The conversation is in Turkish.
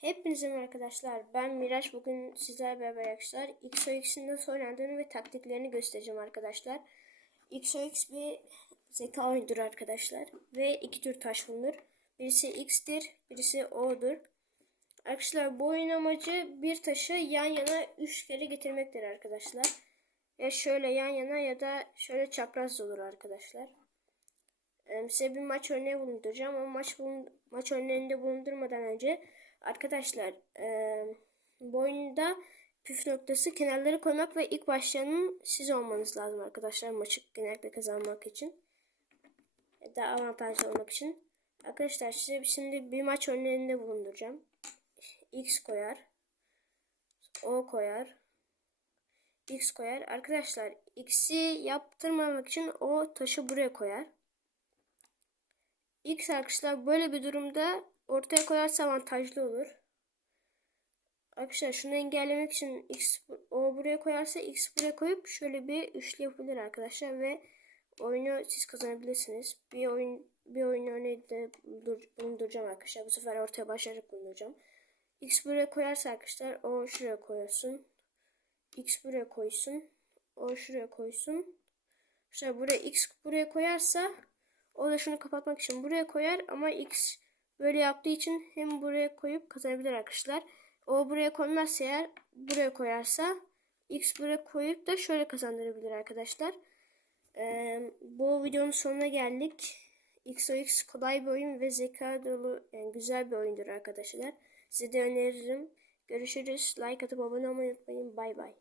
Hepinize merhaba arkadaşlar. Ben Miraç. Bugün sizlerle beraber arkadaşlar XOX'in nasıl oynandığını ve taktiklerini göstereceğim arkadaşlar. XOX bir zeka oyundur arkadaşlar. Ve iki tür taş bulunur. Birisi X'tir, birisi O'dur. Arkadaşlar bu oyun amacı bir taşı yan yana üç kere getirmektir arkadaşlar. Ya şöyle yan yana ya da şöyle çapraz olur arkadaşlar. Ee, size bir maç örneği bulunduracağım ama maç bulun, maç örneğinde bulundurmadan önce arkadaşlar e, bu oyunda püf noktası kenarları koymak ve ilk başlayanın siz olmanız lazım arkadaşlar maçı genellikle kazanmak için daha avantajlı olmak için. Arkadaşlar size şimdi bir maç örneğinde bulunduracağım. X koyar. O koyar. X koyar. Arkadaşlar X'i yaptırmamak için o taşı buraya koyar. X arkadaşlar böyle bir durumda ortaya koyarsa avantajlı olur. Arkadaşlar şunu engellemek için X o buraya koyarsa X buraya koyup şöyle bir üçlü yapabilir arkadaşlar ve oyunu siz kazanabilirsiniz. Bir oyun bir oyun örneği de bulunduracağım arkadaşlar. Bu sefer ortaya başlayarak bulunduracağım. X buraya koyarsa arkadaşlar o şuraya koysun. X buraya koysun. O şuraya koysun. İşte buraya X buraya koyarsa o da şunu kapatmak için buraya koyar ama X böyle yaptığı için hem buraya koyup kazanabilir arkadaşlar. O buraya koymazsa eğer buraya koyarsa X buraya koyup da şöyle kazandırabilir arkadaşlar. Ee, bu videonun sonuna geldik. XOX kolay bir oyun ve zeka dolu yani güzel bir oyundur arkadaşlar. Size de öneririm. Görüşürüz. Like atıp abone olmayı unutmayın. Bay bay.